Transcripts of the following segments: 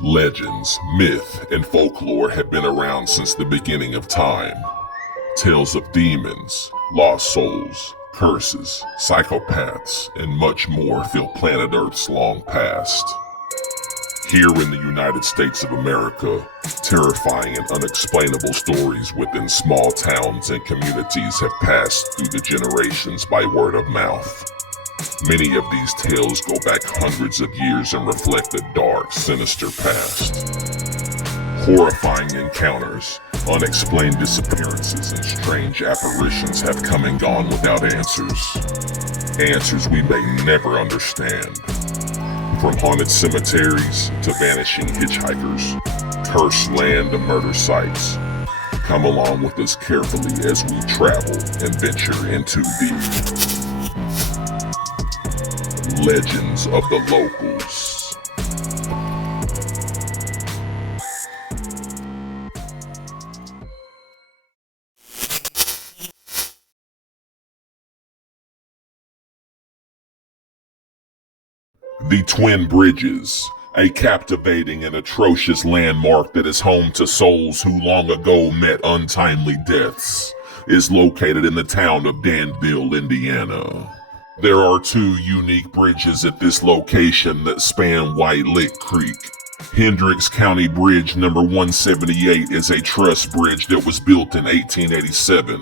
Legends, myth, and folklore have been around since the beginning of time. Tales of demons, lost souls, curses, psychopaths, and much more fill planet Earth's long past. Here in the United States of America, terrifying and unexplainable stories within small towns and communities have passed through the generations by word of mouth. Many of these tales go back hundreds of years and reflect a dark, sinister past. Horrifying encounters, unexplained disappearances, and strange apparitions have come and gone without answers. Answers we may never understand. From haunted cemeteries to vanishing hitchhikers, cursed land to murder sites. Come along with us carefully as we travel and venture into the legends of the locals. The Twin Bridges, a captivating and atrocious landmark that is home to souls who long ago met untimely deaths, is located in the town of Danville, Indiana. There are two unique bridges at this location that span White Lick Creek. Hendricks County Bridge number 178 is a truss bridge that was built in 1887,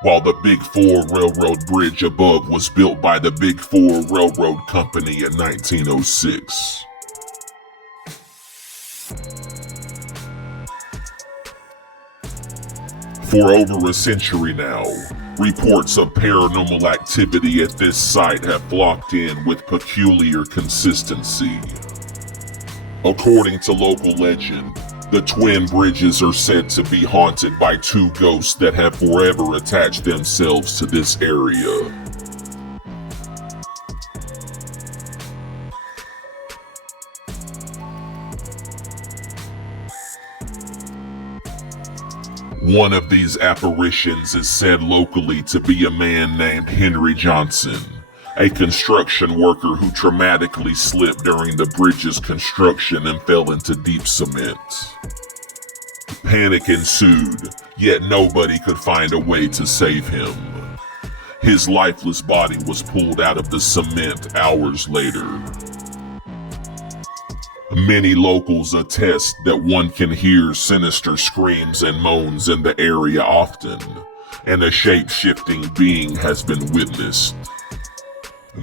while the Big Four Railroad Bridge above was built by the Big Four Railroad Company in 1906. For over a century now, reports of paranormal activity at this site have flocked in with peculiar consistency. According to local legend, the Twin Bridges are said to be haunted by two ghosts that have forever attached themselves to this area. One of these apparitions is said locally to be a man named Henry Johnson, a construction worker who traumatically slipped during the bridge's construction and fell into deep cement. Panic ensued, yet nobody could find a way to save him. His lifeless body was pulled out of the cement hours later. Many locals attest that one can hear sinister screams and moans in the area often, and a shape-shifting being has been witnessed.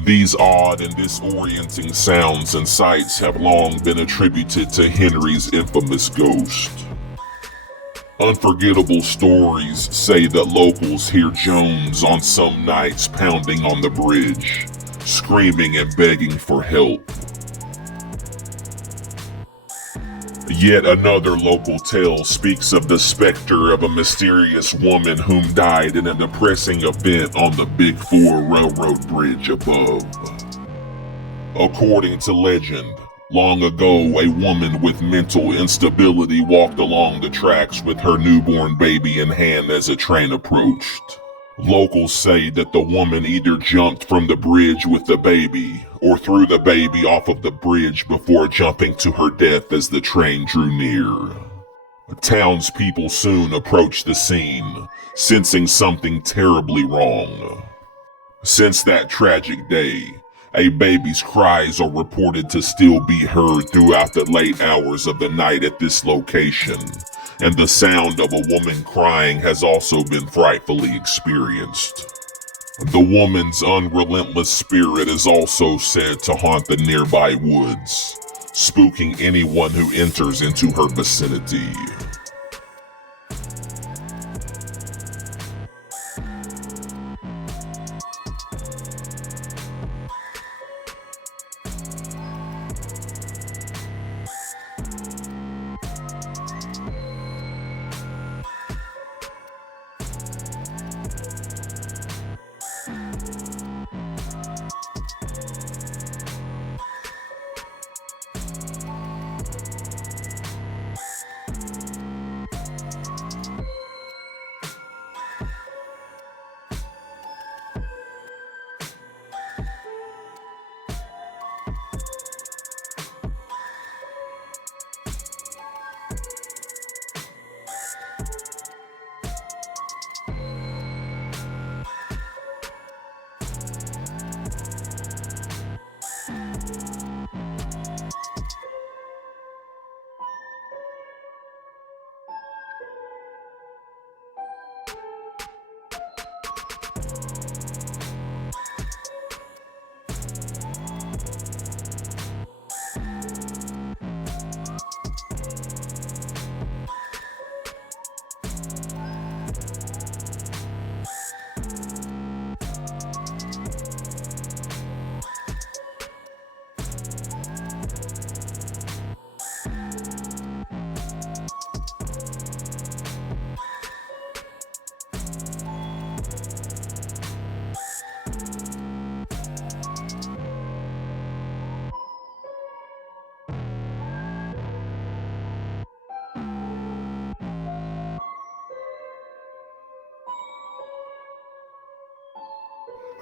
These odd and disorienting sounds and sights have long been attributed to Henry's infamous ghost. Unforgettable stories say that locals hear Jones on some nights pounding on the bridge, screaming and begging for help. Yet another local tale speaks of the specter of a mysterious woman whom died in a depressing event on the Big Four Railroad Bridge above. According to legend, long ago a woman with mental instability walked along the tracks with her newborn baby in hand as a train approached. Locals say that the woman either jumped from the bridge with the baby or threw the baby off of the bridge before jumping to her death as the train drew near. Townspeople soon approached the scene, sensing something terribly wrong. Since that tragic day, a baby's cries are reported to still be heard throughout the late hours of the night at this location, and the sound of a woman crying has also been frightfully experienced. The woman's unrelentless spirit is also said to haunt the nearby woods, spooking anyone who enters into her vicinity.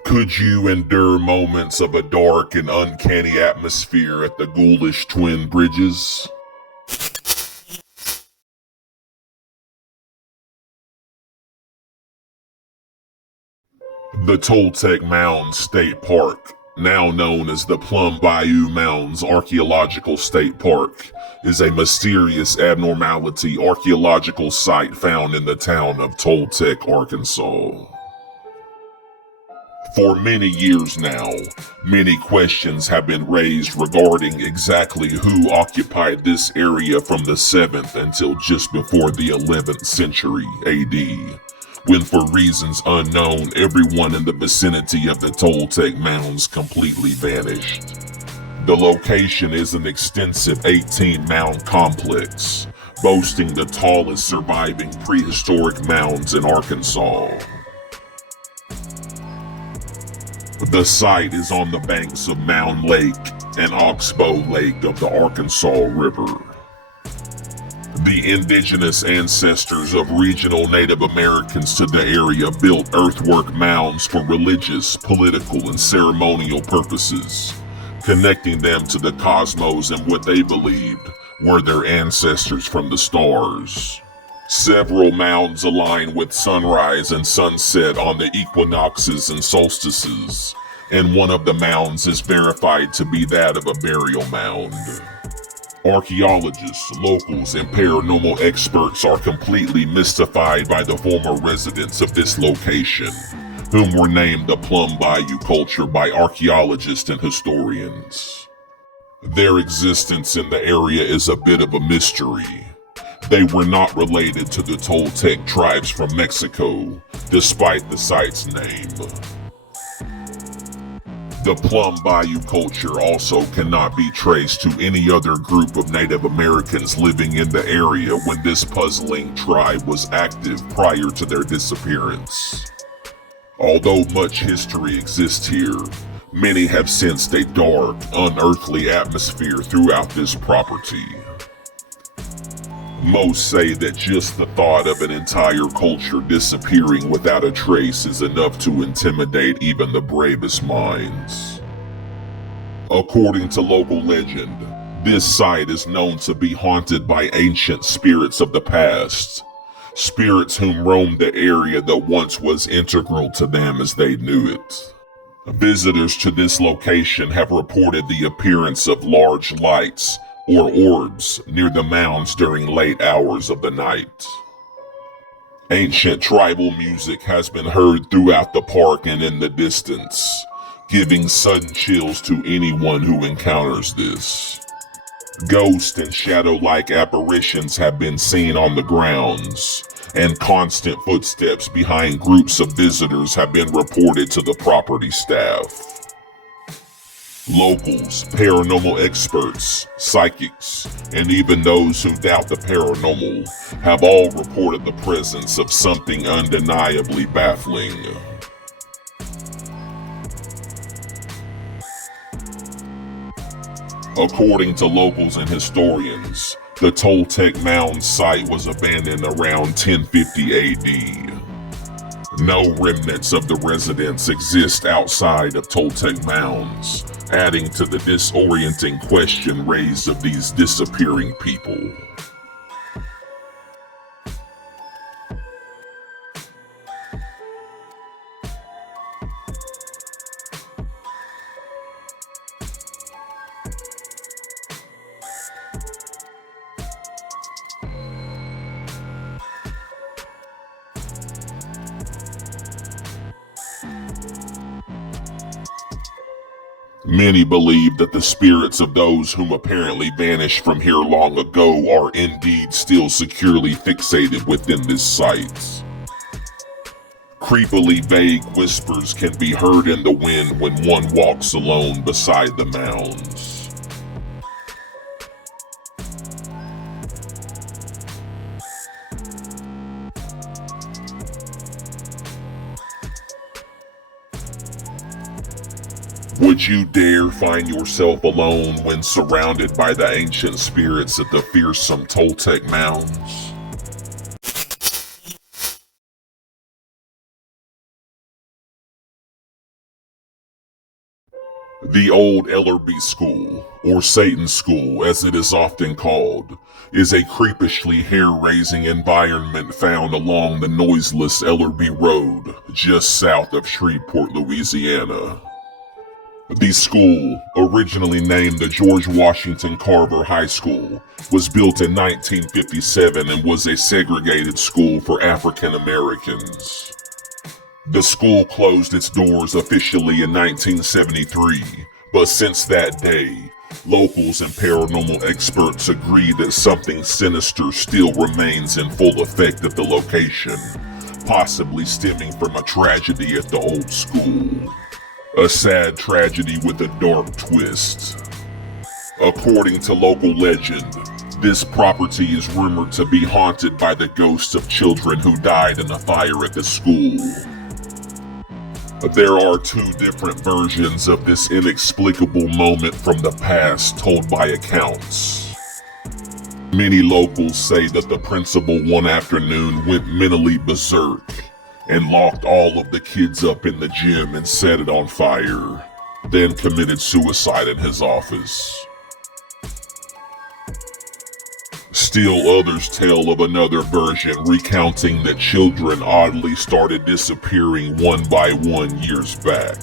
Could you endure moments of a dark and uncanny atmosphere at the ghoulish Twin Bridges? The Toltec Mounds State Park, now known as the Plum Bayou Mounds Archaeological State Park, is a mysterious abnormality archaeological site found in the town of Toltec, Arkansas. For many years now, many questions have been raised regarding exactly who occupied this area from the 7th until just before the 11th century AD, when for reasons unknown, everyone in the vicinity of the Toltec Mounds completely vanished. The location is an extensive 18-mound complex, boasting the tallest surviving prehistoric mounds in Arkansas. The site is on the banks of Mound Lake and Oxbow Lake of the Arkansas River. The indigenous ancestors of regional Native Americans to the area built earthwork mounds for religious, political, and ceremonial purposes, connecting them to the cosmos and what they believed were their ancestors from the stars. Several mounds align with sunrise and sunset on the equinoxes and solstices, and one of the mounds is verified to be that of a burial mound. Archaeologists, locals, and paranormal experts are completely mystified by the former residents of this location, whom were named the Plum Bayou culture by archaeologists and historians. Their existence in the area is a bit of a mystery. They were not related to the Toltec tribes from Mexico, despite the site's name. The Plum Bayou culture also cannot be traced to any other group of Native Americans living in the area when this puzzling tribe was active prior to their disappearance. Although much history exists here, many have sensed a dark, unearthly atmosphere throughout this property. Most say that just the thought of an entire culture disappearing without a trace is enough to intimidate even the bravest minds. According to local legend, this site is known to be haunted by ancient spirits of the past, spirits whom roamed the area that once was integral to them as they knew it. Visitors to this location have reported the appearance of large lights or orbs near the mounds during late hours of the night. Ancient tribal music has been heard throughout the park and in the distance, giving sudden chills to anyone who encounters this. Ghost and shadow-like apparitions have been seen on the grounds, and constant footsteps behind groups of visitors have been reported to the property staff. Locals, paranormal experts, psychics, and even those who doubt the paranormal have all reported the presence of something undeniably baffling. According to locals and historians, the Toltec Mound site was abandoned around 1050 AD. No remnants of the residents exist outside of Toltec Mounds, adding to the disorienting question raised of these disappearing people. Many believe that the spirits of those whom apparently vanished from here long ago are indeed still securely fixated within this site. Creepily vague whispers can be heard in the wind when one walks alone beside the mounds. Would you dare find yourself alone when surrounded by the ancient spirits of the fearsome Toltec mounds? The old ELLERBE School, or Satan's School as it is often called, is a creepishly hair-raising environment found along the noiseless ELLERBE Road, just south of Shreveport, Louisiana. The school, originally named the George Washington Carver High School, was built in 1957 and was a segregated school for African Americans. The school closed its doors officially in 1973, but since that day, locals and paranormal experts agree that something sinister still remains in full effect at the location, possibly stemming from a tragedy at the old school. A sad tragedy with a dark twist. According to local legend, this property is rumored to be haunted by the ghosts of children who died in a fire at the school. There are two different versions of this inexplicable moment from the past told by accounts. Many locals say that the principal one afternoon went mentally berserk and locked all of the kids up in the gym and set it on fire, then committed suicide in his office. Still others tell of another version recounting that children oddly started disappearing one by one years back.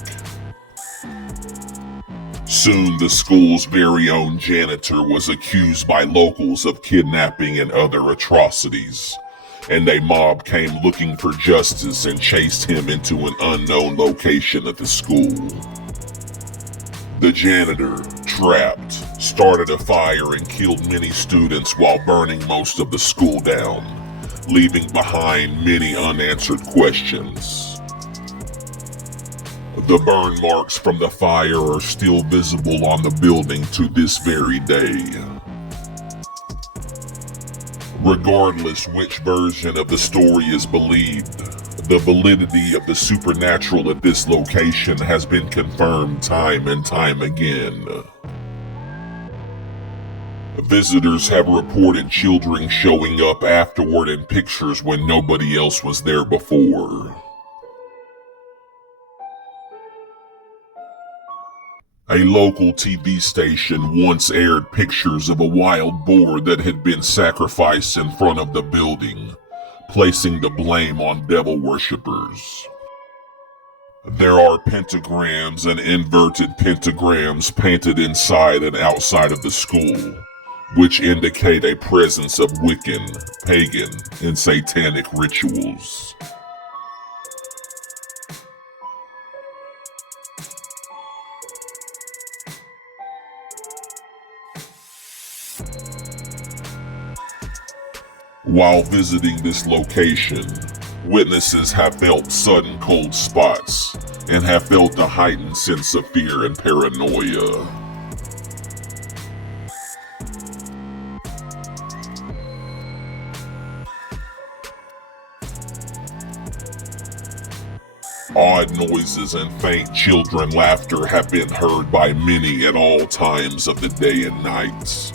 Soon the school's very own janitor was accused by locals of kidnapping and other atrocities, and a mob came looking for justice and chased him into an unknown location at the school. The janitor, trapped, started a fire and killed many students while burning most of the school down, leaving behind many unanswered questions. The burn marks from the fire are still visible on the building to this very day. Regardless which version of the story is believed, the validity of the supernatural at this location has been confirmed time and time again. Visitors have reported children showing up afterward in pictures when nobody else was there before. A local TV station once aired pictures of a wild boar that had been sacrificed in front of the building, placing the blame on devil worshippers. There are pentagrams and inverted pentagrams painted inside and outside of the school, which indicate a presence of Wiccan, pagan, and satanic rituals. While visiting this location, witnesses have felt sudden cold spots and have felt a heightened sense of fear and paranoia. Odd noises and faint children laughter have been heard by many at all times of the day and night.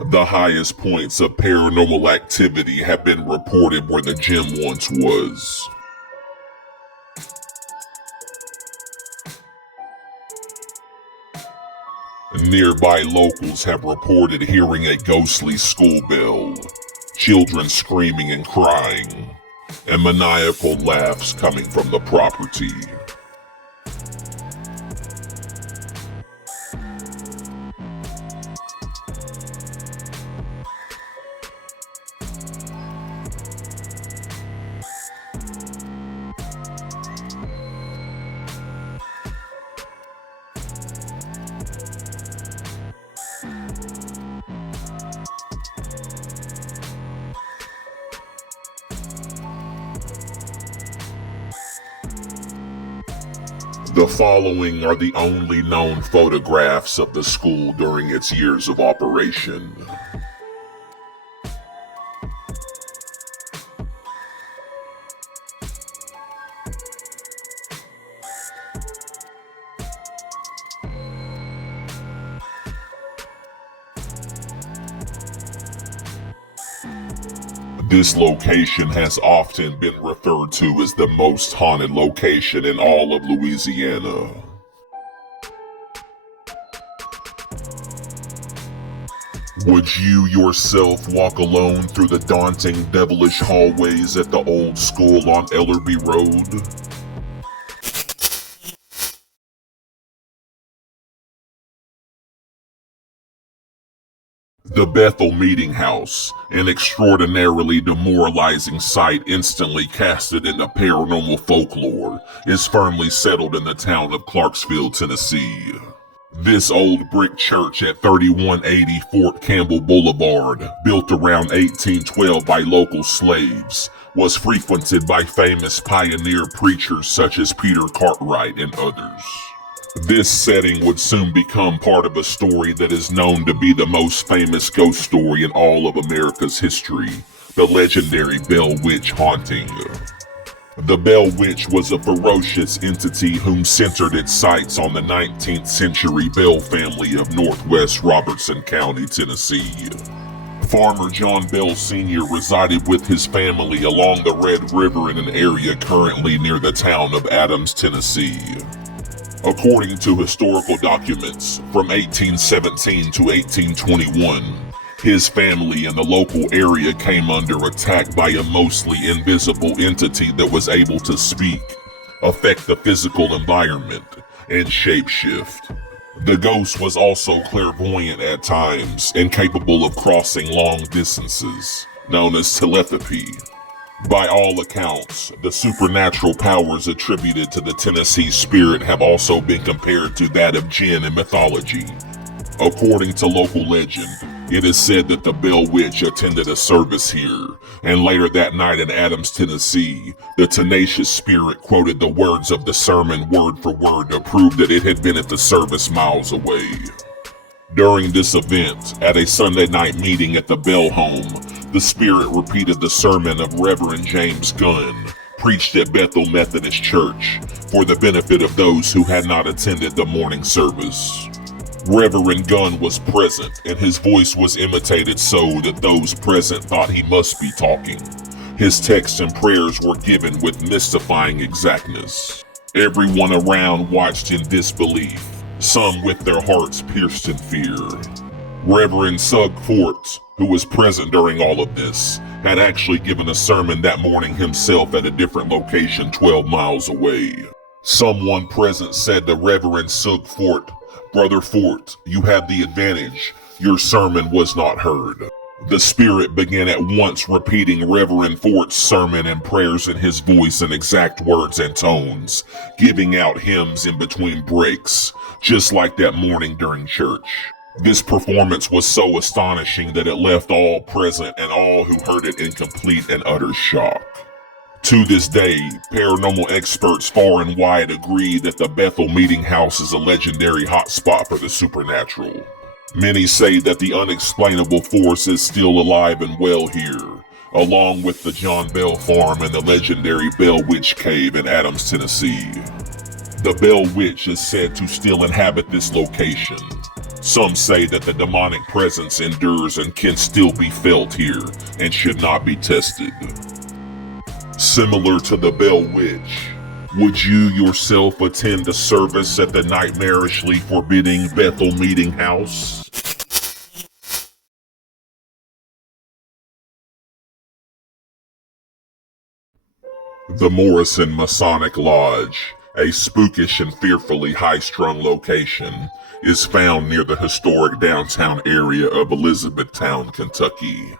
The highest points of paranormal activity have been reported where the gym once was. Nearby locals have reported hearing a ghostly school bell, children screaming and crying, and maniacal laughs coming from the property. The following are the only known photographs of the school during its years of operation. This location has often been referred to as the most haunted location in all of Louisiana. Would you yourself walk alone through the daunting, devilish hallways at the old school on ELLERBE Road? The Bethel Meeting House, an extraordinarily demoralizing sight instantly casted into paranormal folklore, is firmly settled in the town of Clarksville, Tennessee. This old brick church at 3180 Fort Campbell Boulevard, built around 1812 by local slaves, was frequented by famous pioneer preachers such as Peter Cartwright and others. This setting would soon become part of a story that is known to be the most famous ghost story in all of America's history, the legendary Bell Witch haunting. The Bell Witch was a ferocious entity whom centered its sights on the 19th century Bell family of northwest Robertson County, Tennessee. Farmer John Bell Sr. resided with his family along the Red River in an area currently near the town of Adams, Tennessee. According to historical documents, from 1817 to 1821, his family and the local area came under attack by a mostly invisible entity that was able to speak, affect the physical environment, and shapeshift. The ghost was also clairvoyant at times and capable of crossing long distances, known as telepathy. By all accounts, the supernatural powers attributed to the Tennessee spirit have also been compared to that of jinn in mythology. According to local legend, it is said that the Bell Witch attended a service here, and later that night in Adams, Tennessee, the tenacious spirit quoted the words of the sermon word for word to prove that it had been at the service miles away. During this event, at a Sunday night meeting at the Bell home, the spirit repeated the sermon of Reverend James Gunn, preached at Bethel Methodist Church, for the benefit of those who had not attended the morning service. Reverend Gunn was present, and his voice was imitated so that those present thought he must be talking. His texts and prayers were given with mystifying exactness. Everyone around watched in disbelief, some with their hearts pierced in fear. Reverend Sugg Fort, who was present during all of this, had actually given a sermon that morning himself at a different location 12 miles away. Someone present said to Reverend Sugg Fort, "Brother Fort, you have the advantage. Your sermon was not heard." The spirit began at once repeating Reverend Fort's sermon and prayers in his voice in exact words and tones, giving out hymns in between breaks, just like that morning during church. This performance was so astonishing that it left all present and all who heard it in complete and utter shock. To this day, paranormal experts far and wide agree that the Bethel Meeting House is a legendary hotspot for the supernatural. Many say that the unexplainable force is still alive and well here, along with the John Bell Farm and the legendary Bell Witch Cave in Adams, Tennessee. The Bell Witch is said to still inhabit this location. Some say that the demonic presence endures and can still be felt here and should not be tested. Similar to the Bell Witch, would you yourself attend a service at the nightmarishly forbidding Bethel Meeting House? The Morrison Masonic Lodge, a spookish and fearfully high-strung location, is found near the historic downtown area of Elizabethtown, Kentucky.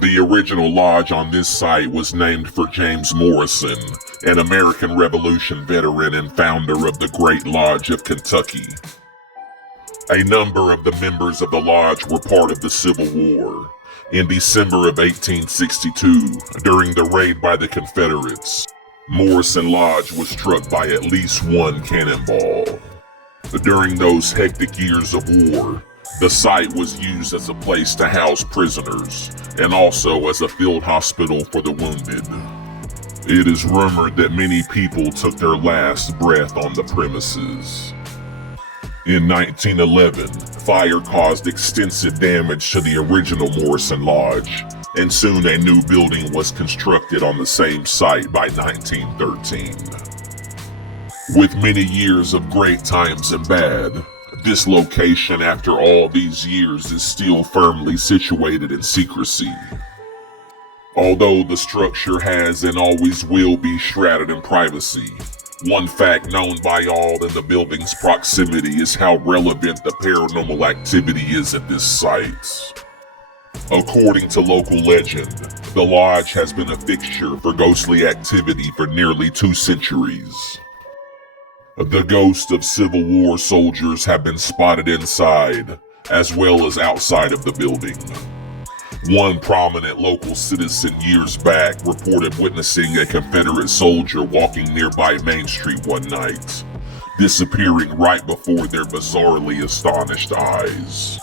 The original lodge on this site was named for James Morrison, an American Revolution veteran and founder of the Great Lodge of Kentucky. A number of the members of the lodge were part of the Civil War. In December of 1862, during the raid by the Confederates, Morrison Lodge was struck by at least one cannonball. During those hectic years of war, the site was used as a place to house prisoners, and also as a field hospital for the wounded. It is rumored that many people took their last breath on the premises. In 1911, fire caused extensive damage to the original Morrison Lodge, and soon a new building was constructed on the same site by 1913. With many years of great times and bad, this location after all these years is still firmly situated in secrecy. Although the structure has and always will be shrouded in privacy, one fact known by all in the building's proximity is how relevant the paranormal activity is at this site. According to local legend, the lodge has been a fixture for ghostly activity for nearly 2 centuries. The ghosts of Civil War soldiers have been spotted inside, as well as outside of the building. One prominent local citizen years back reported witnessing a Confederate soldier walking nearby Main Street one night, disappearing right before their bizarrely astonished eyes.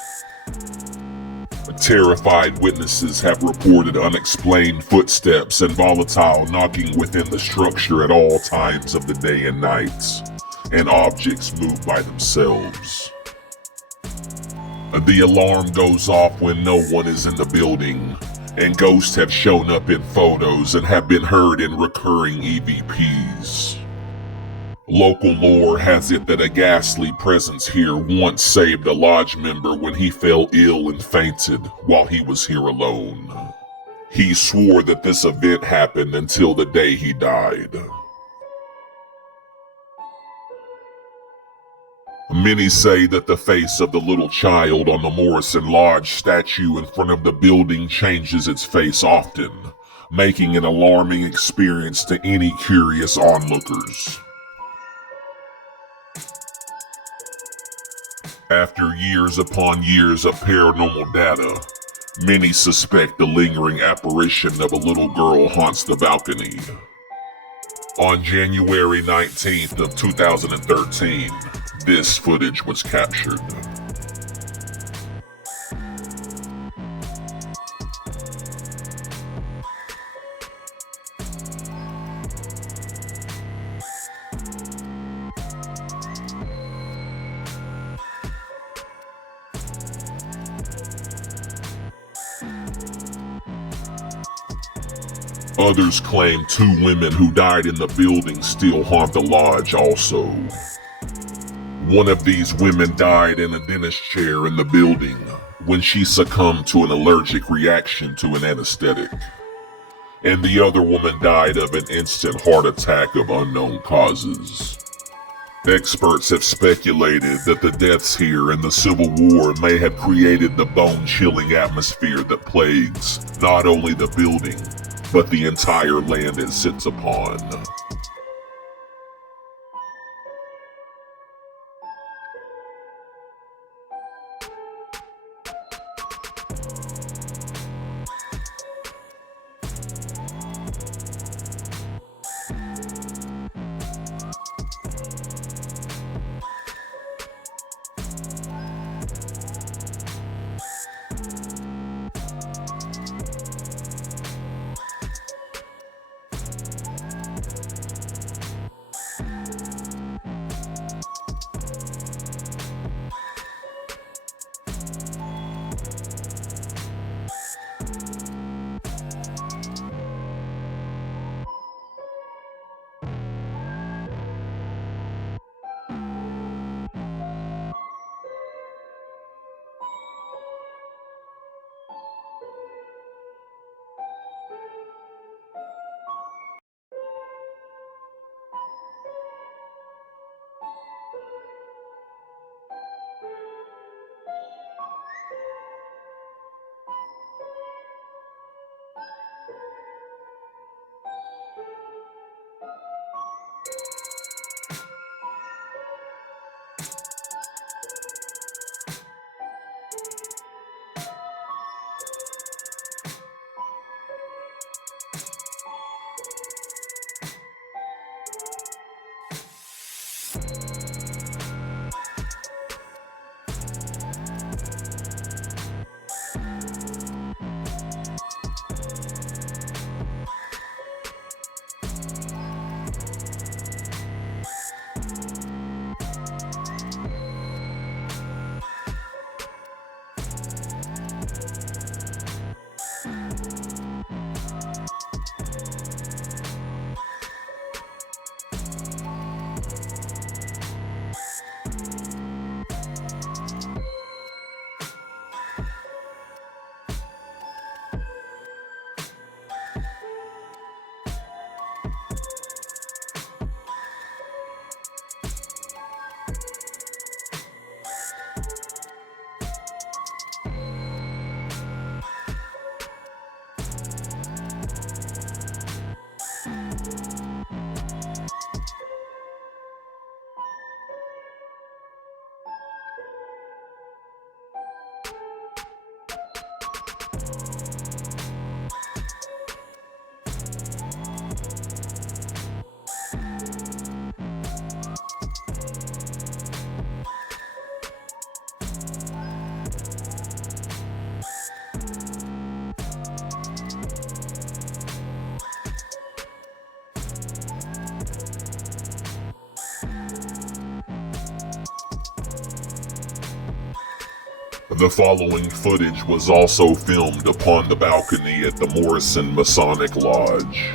Terrified witnesses have reported unexplained footsteps and volatile knocking within the structure at all times of the day and night, and objects move by themselves. The alarm goes off when no one is in the building, and ghosts have shown up in photos and have been heard in recurring EVPs. Local lore has it that a ghastly presence here once saved a lodge member when he fell ill and fainted while he was here alone. He swore that this event happened until the day he died. Many say that the face of the little child on the Morrison Lodge statue in front of the building changes its face often, making an alarming experience to any curious onlookers. After years upon years of paranormal data, many suspect the lingering apparition of a little girl haunts the balcony. On January 19th of 2013, this footage was captured. Others claim 2 women who died in the building still haunt the lodge also. One of these women died in a dentist chair in the building when she succumbed to an allergic reaction to an anesthetic. And the other woman died of an instant heart attack of unknown causes. Experts have speculated that the deaths here in the Civil War may have created the bone-chilling atmosphere that plagues not only the building, but the entire land it sits upon. The following footage was also filmed upon the balcony at the Morrison Masonic Lodge.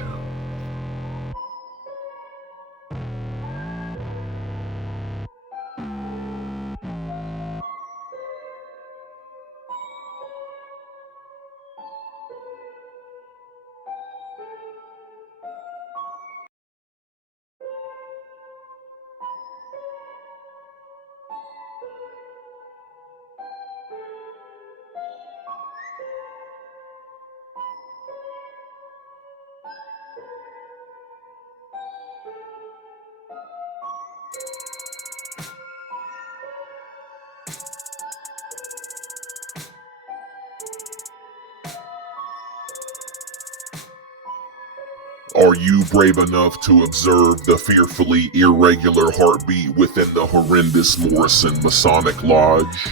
Are you brave enough to observe the fearfully irregular heartbeat within the horrendous Morrison Masonic Lodge?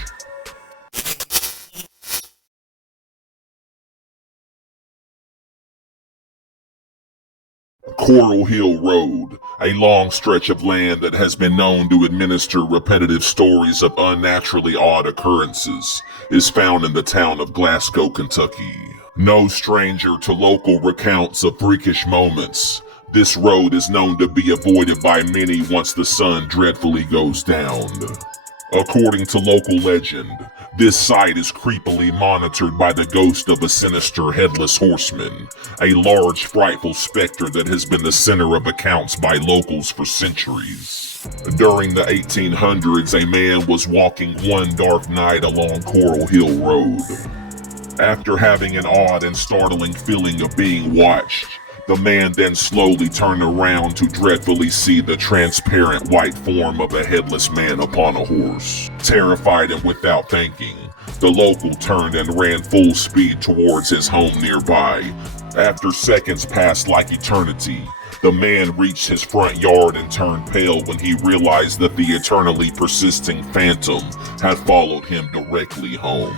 Coral Hill Road, a long stretch of land that has been known to administer repetitive stories of unnaturally odd occurrences, is found in the town of Glasgow, Kentucky. No stranger to local recounts of freakish moments, this road is known to be avoided by many once the sun dreadfully goes down. According to local legend, this site is creepily monitored by the ghost of a sinister headless horseman, a large frightful specter that has been the center of accounts by locals for centuries. During the 1800s, a man was walking one dark night along Coral Hill Road. After having an odd and startling feeling of being watched, the man then slowly turned around to dreadfully see the transparent white form of a headless man upon a horse. Terrified and without thinking, the local turned and ran full speed towards his home nearby. After seconds passed like eternity, the man reached his front yard and turned pale when he realized that the eternally persisting phantom had followed him directly home.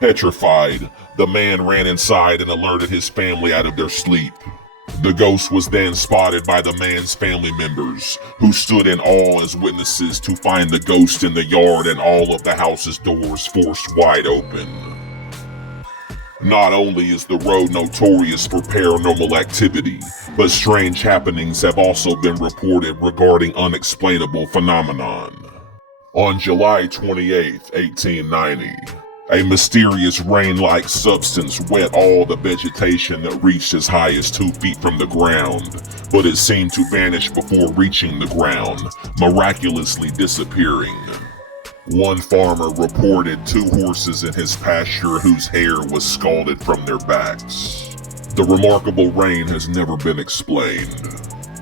Petrified, the man ran inside and alerted his family out of their sleep. The ghost was then spotted by the man's family members, who stood in awe as witnesses to find the ghost in the yard and all of the house's doors forced wide open. Not only is the road notorious for paranormal activity, but strange happenings have also been reported regarding unexplainable phenomenon. On July 28, 1890, a mysterious rain-like substance wet all the vegetation that reached as high as 2 feet from the ground, but it seemed to vanish before reaching the ground, miraculously disappearing. One farmer reported 2 horses in his pasture whose hair was scalded from their backs. The remarkable rain has never been explained.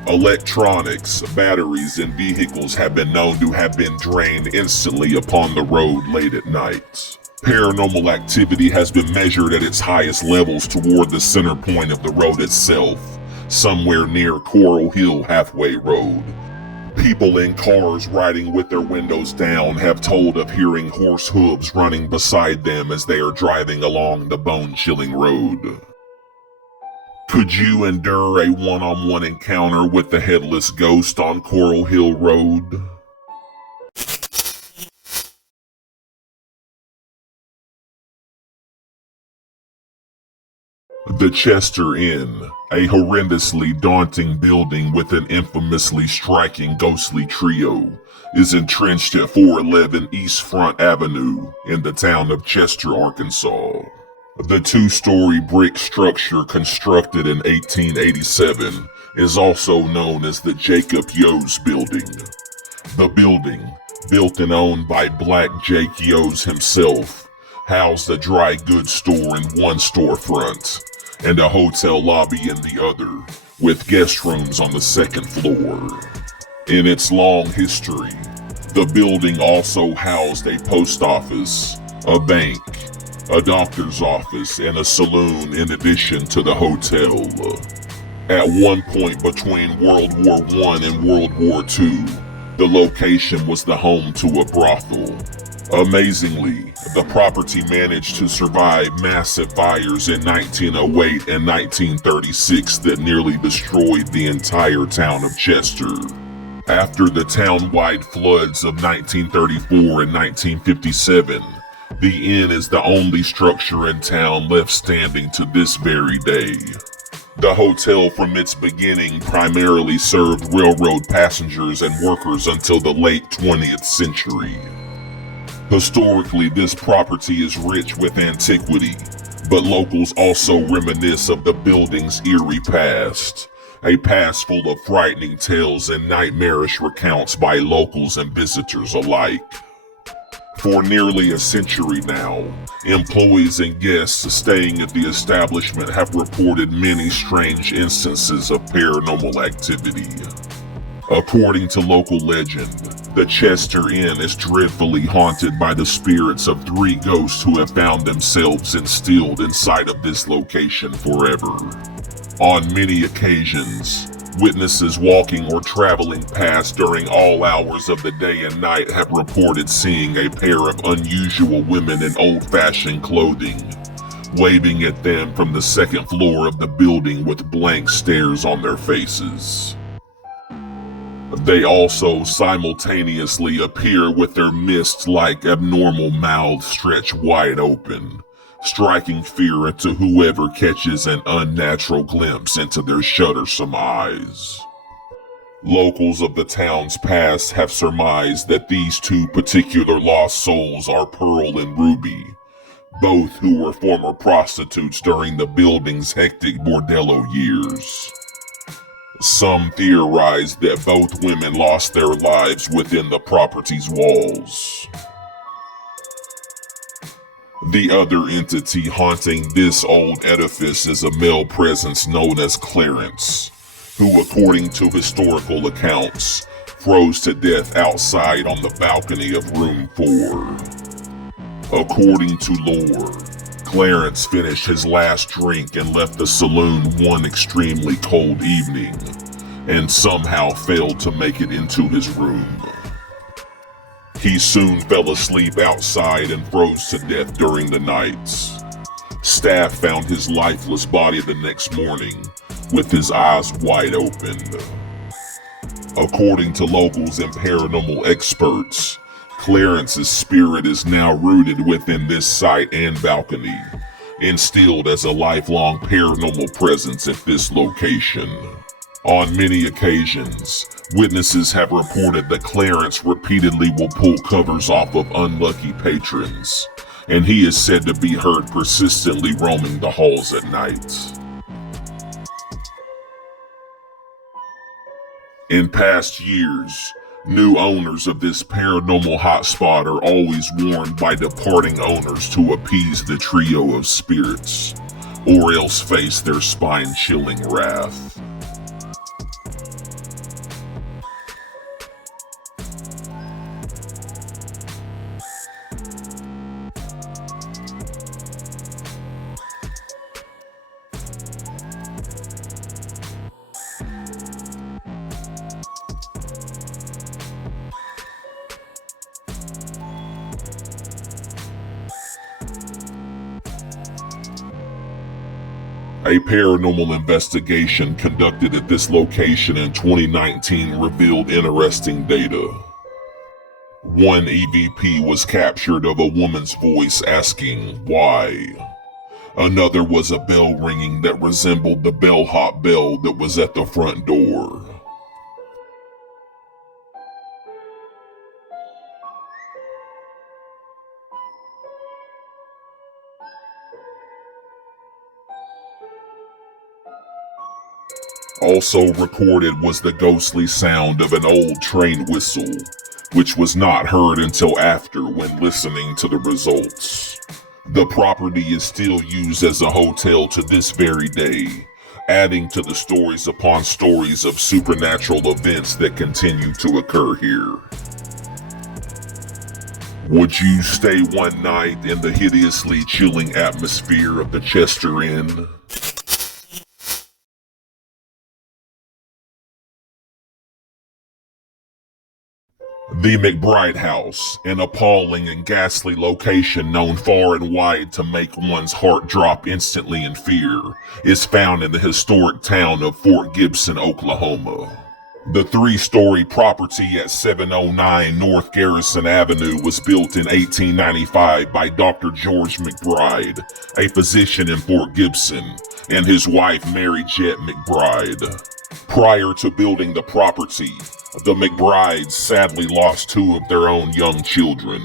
Electronics, batteries, and vehicles have been known to have been drained instantly upon the road late at night. Paranormal activity has been measured at its highest levels toward the center point of the road itself, somewhere near Coral Hill Halfway Road. People in cars riding with their windows down have told of hearing horse hooves running beside them as they are driving along the bone-chilling road. Could you endure a one-on-one encounter with the headless ghost on Coral Hill Road? The Chester Inn, a horrendously daunting building with an infamously striking ghostly trio, is entrenched at 411 East Front Avenue in the town of Chester, Arkansas. The 2-story brick structure constructed in 1887 is also known as the Jacob Yoes Building. The building, built and owned by Black Jake Yoes himself, housed a dry goods store in one storefront and a hotel lobby in the other, with guest rooms on the second floor. In its long history, the building also housed a post office, a bank, a doctor's office, and a saloon in addition to the hotel. At one point between World War I and World War II, the location was the home to a brothel. Amazingly, the property managed to survive massive fires in 1908 and 1936 that nearly destroyed the entire town of Chester. After the town-wide floods of 1934 and 1957, The inn is the only structure in town left standing to this very day. The hotel from its beginning primarily served railroad passengers and workers until the late 20th century. Historically, this property is rich with antiquity, but locals also reminisce of the building's eerie past, a past full of frightening tales and nightmarish recounts by locals and visitors alike. For nearly a century now, employees and guests staying at the establishment have reported many strange instances of paranormal activity. According to local legend, the Chester Inn is dreadfully haunted by the spirits of 3 ghosts who have found themselves instilled inside of this location forever. On many occasions, witnesses walking or traveling past during all hours of the day and night have reported seeing a pair of unusual women in old-fashioned clothing, waving at them from the second floor of the building with blank stares on their faces. They also simultaneously appear with their mist-like abnormal mouths stretched wide open, striking fear into whoever catches an unnatural glimpse into their shuddersome eyes. Locals of the town's past have surmised that these 2 particular lost souls are Pearl and Ruby, both who were former prostitutes during the building's hectic bordello years. Some theorize that both women lost their lives within the property's walls. The other entity haunting this old edifice is a male presence known as Clarence, who, according to historical accounts, froze to death outside on the balcony of room 4. According to lore, Clarence finished his last drink and left the saloon one extremely cold evening, and somehow failed to make it into his room. He soon fell asleep outside and froze to death during the nights. Staff found his lifeless body the next morning, with his eyes wide open. According to locals and paranormal experts, Clarence's spirit is now rooted within this site and balcony, instilled as a lifelong paranormal presence at this location. On many occasions, witnesses have reported that Clarence repeatedly will pull covers off of unlucky patrons, and he is said to be heard persistently roaming the halls at night. In past years, new owners of this paranormal hotspot are always warned by departing owners to appease the trio of spirits, or else face their spine-chilling wrath. A paranormal investigation conducted at this location in 2019 revealed interesting data. One EVP was captured of a woman's voice asking, "Why?" Another was a bell ringing that resembled the bellhop bell that was at the front door. Also recorded was the ghostly sound of an old train whistle, which was not heard until after when listening to the results. The property is still used as a hotel to this very day, adding to the stories upon stories of supernatural events that continue to occur here. Would you stay one night in the hideously chilling atmosphere of the Chester Inn? The McBride House, an appalling and ghastly location known far and wide to make one's heart drop instantly in fear, is found in the historic town of Fort Gibson, Oklahoma. The three-story property at 709 North Garrison Avenue was built in 1895 by Dr. George McBride, a physician in Fort Gibson, and his wife Mary Jett McBride. Prior to building the property, the McBrides sadly lost two of their own young children.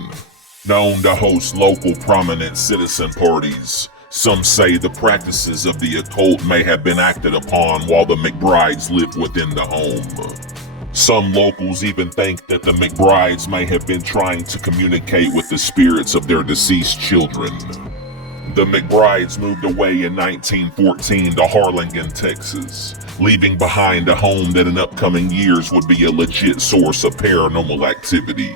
Known to host local prominent citizen parties, some say the practices of the occult may have been acted upon while the McBrides lived within the home. Some locals even think that the McBrides may have been trying to communicate with the spirits of their deceased children. The McBrides moved away in 1914 to Harlingen, Texas, leaving behind a home that in upcoming years would be a legit source of paranormal activity.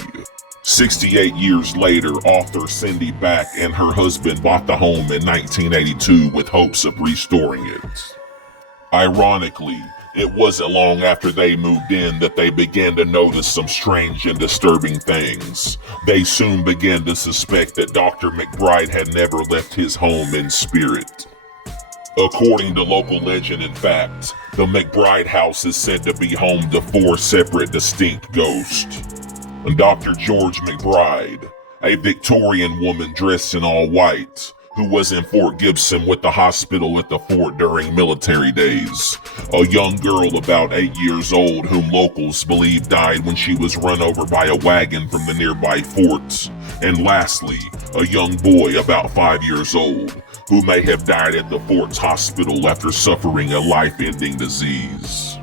68 years later, author Cindy Back and her husband bought the home in 1982 with hopes of restoring it. Ironically, it wasn't long after they moved in that they began to notice some strange and disturbing things. They soon began to suspect that Dr. McBride had never left his home in spirit. According to local legend and fact, the McBride house is said to be home to 4 separate distinct ghosts. Dr. George McBride, a Victorian woman dressed in all white, who was in Fort Gibson with the hospital at the fort during military days. A young girl about 8 years old whom locals believe died when she was run over by a wagon from the nearby fort. And lastly, a young boy about 5 years old, who may have died at the fort's hospital after suffering a life-ending disease.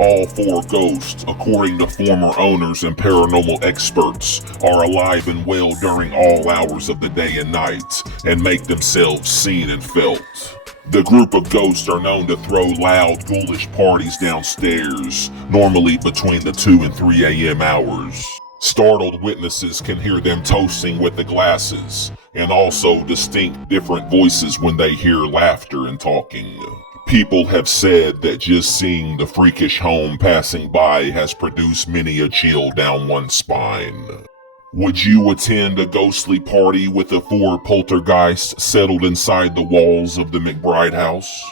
All 4 ghosts, according to former owners and paranormal experts, are alive and well during all hours of the day and night, and make themselves seen and felt. The group of ghosts are known to throw loud, ghoulish parties downstairs, normally between the 2 and 3 a.m. hours. Startled witnesses can hear them toasting with the glasses, and also distinct different voices when they hear laughter and talking. People have said that just seeing the freakish home passing by has produced many a chill down one's spine. Would you attend a ghostly party with the 4 poltergeists settled inside the walls of the McBride house?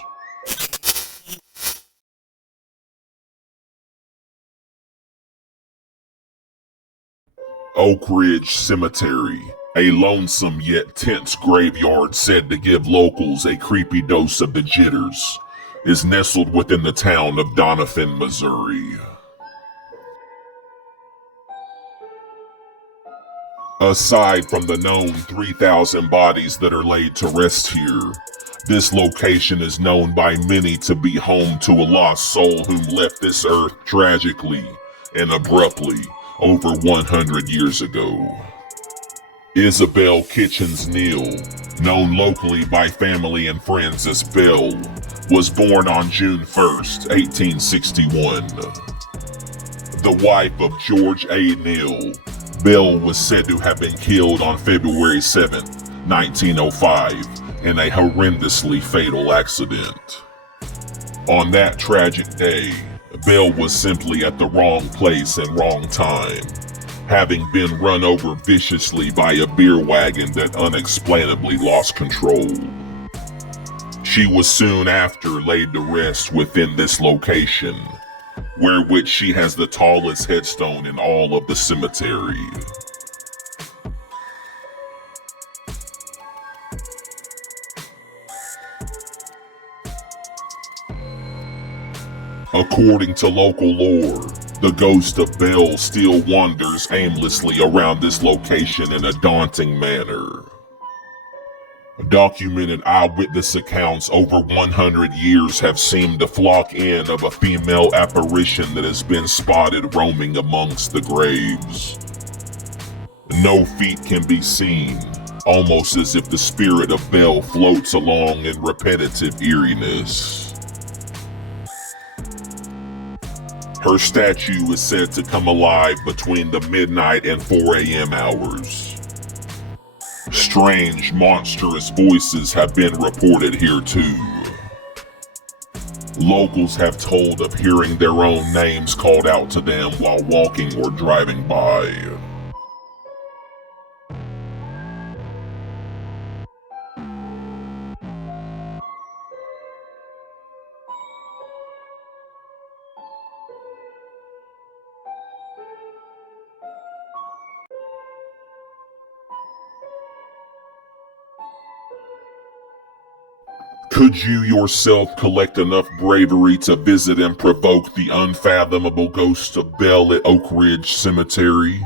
Oak Ridge Cemetery, a lonesome yet tense graveyard said to give locals a creepy dose of the jitters, is nestled within the town of Doniphan, Missouri. Aside from the known 3,000 bodies that are laid to rest here, this location is known by many to be home to a lost soul whom left this earth tragically and abruptly over 100 years ago. Isabel Kitchens Neal, known locally by family and friends as Belle, was born on June 1st, 1861. The wife of George A. Neal, Belle was said to have been killed on February 7, 1905, in a horrendously fatal accident. On that tragic day, Belle was simply at the wrong place and wrong time, having been run over viciously by a beer wagon that unexplainably lost control. She was soon after laid to rest within this location, where which she has the tallest headstone in all of the cemetery. According to local lore, the ghost of Belle still wanders aimlessly around this location in a daunting manner. Documented eyewitness accounts over 100 years have seemed to flock in of a female apparition that has been spotted roaming amongst the graves. No feet can be seen, almost as if the spirit of Belle floats along in repetitive eeriness. Her statue is said to come alive between the midnight and 4 a.m. hours. Strange, monstrous voices have been reported here too. Locals have told of hearing their own names called out to them while walking or driving by. Could you yourself collect enough bravery to visit and provoke the unfathomable ghost of Belle at Oak Ridge Cemetery?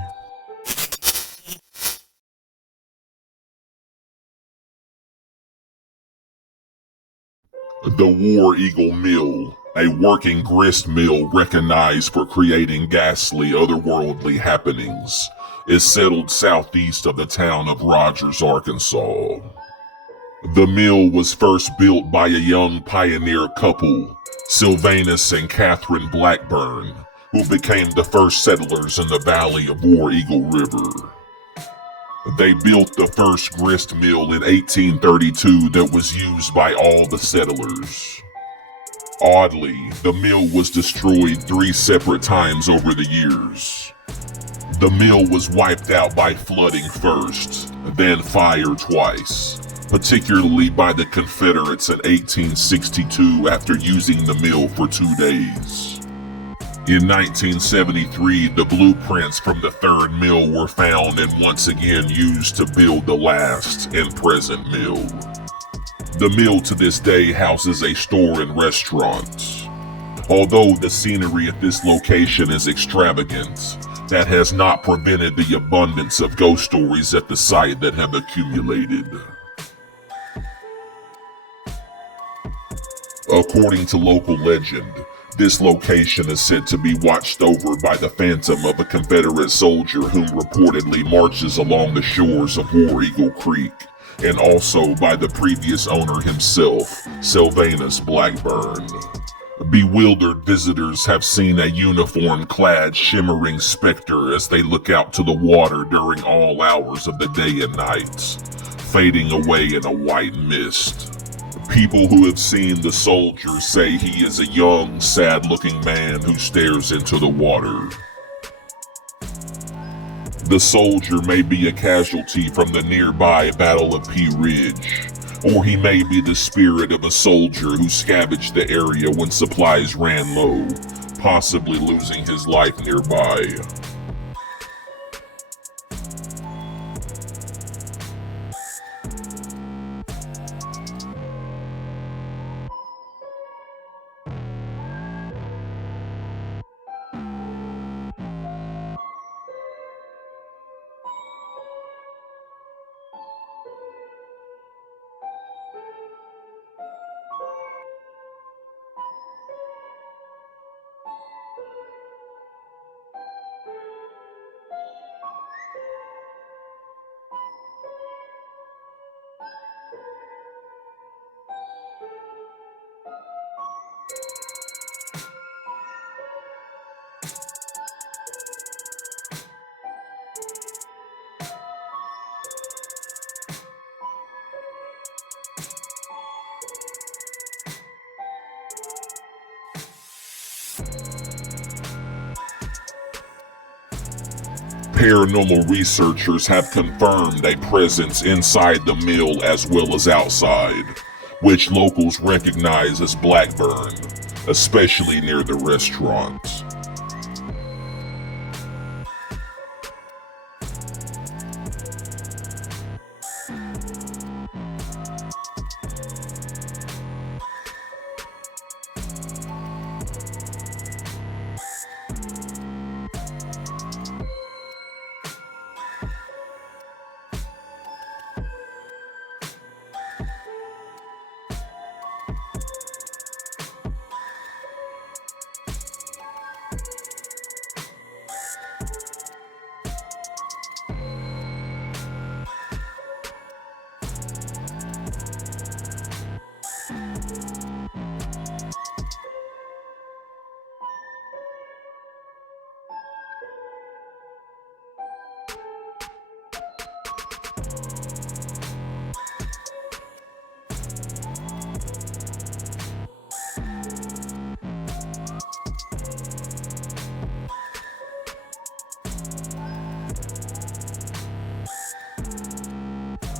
The War Eagle Mill, a working grist mill recognized for creating ghastly otherworldly happenings, is settled southeast of the town of Rogers, Arkansas. The mill was first built by a young pioneer couple, Sylvanus and Catherine Blackburn, who became the first settlers in the valley of War Eagle River. They built the first grist mill in 1832 that was used by all the settlers. Oddly, the mill was destroyed 3 separate times over the years. The mill was wiped out by flooding first, then fire twice, particularly by the Confederates in 1862 after using the mill for 2 days. In 1973, the blueprints from the third mill were found and once again used to build the last and present mill. The mill to this day houses a store and restaurant. Although the scenery at this location is extravagant, that has not prevented the abundance of ghost stories at the site that have accumulated. According to local legend, this location is said to be watched over by the phantom of a Confederate soldier whom reportedly marches along the shores of War Eagle Creek, and also by the previous owner himself, Sylvanus Blackburn. Bewildered visitors have seen a uniform-clad shimmering specter as they look out to the water during all hours of the day and night, fading away in a white mist. People who have seen the soldier say he is a young, sad-looking man who stares into the water. The soldier may be a casualty from the nearby Battle of Pea Ridge, or he may be the spirit of a soldier who scavenged the area when supplies ran low, possibly losing his life nearby. Paranormal researchers have confirmed a presence inside the mill as well as outside, which locals recognize as Blackburn, especially near the restaurant.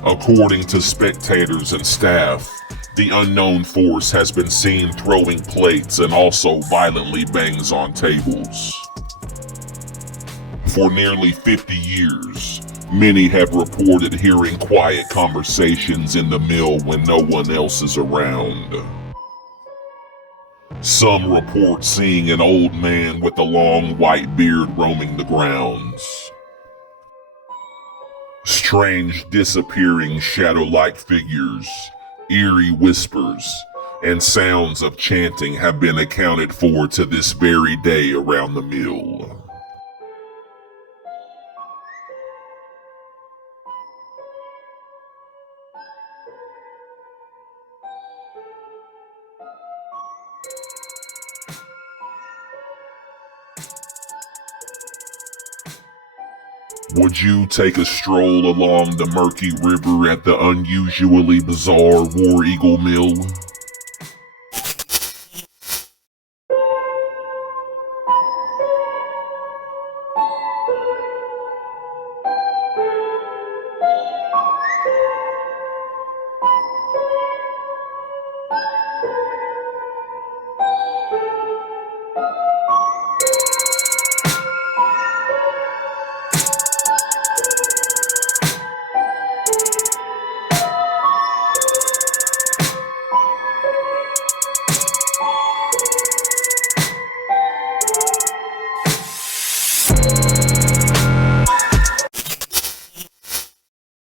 According to spectators and staff, the unknown force has been seen throwing plates and also violently bangs on tables. For nearly 50 years, Many have reported hearing quiet conversations in the mill when no one else is around. Some report seeing an old man with a long white beard roaming the grounds. Strange disappearing shadow-like figures, eerie whispers, and sounds of chanting have been accounted for to this very day around the mill. Would you take a stroll along the murky river at the unusually bizarre War Eagle Mill?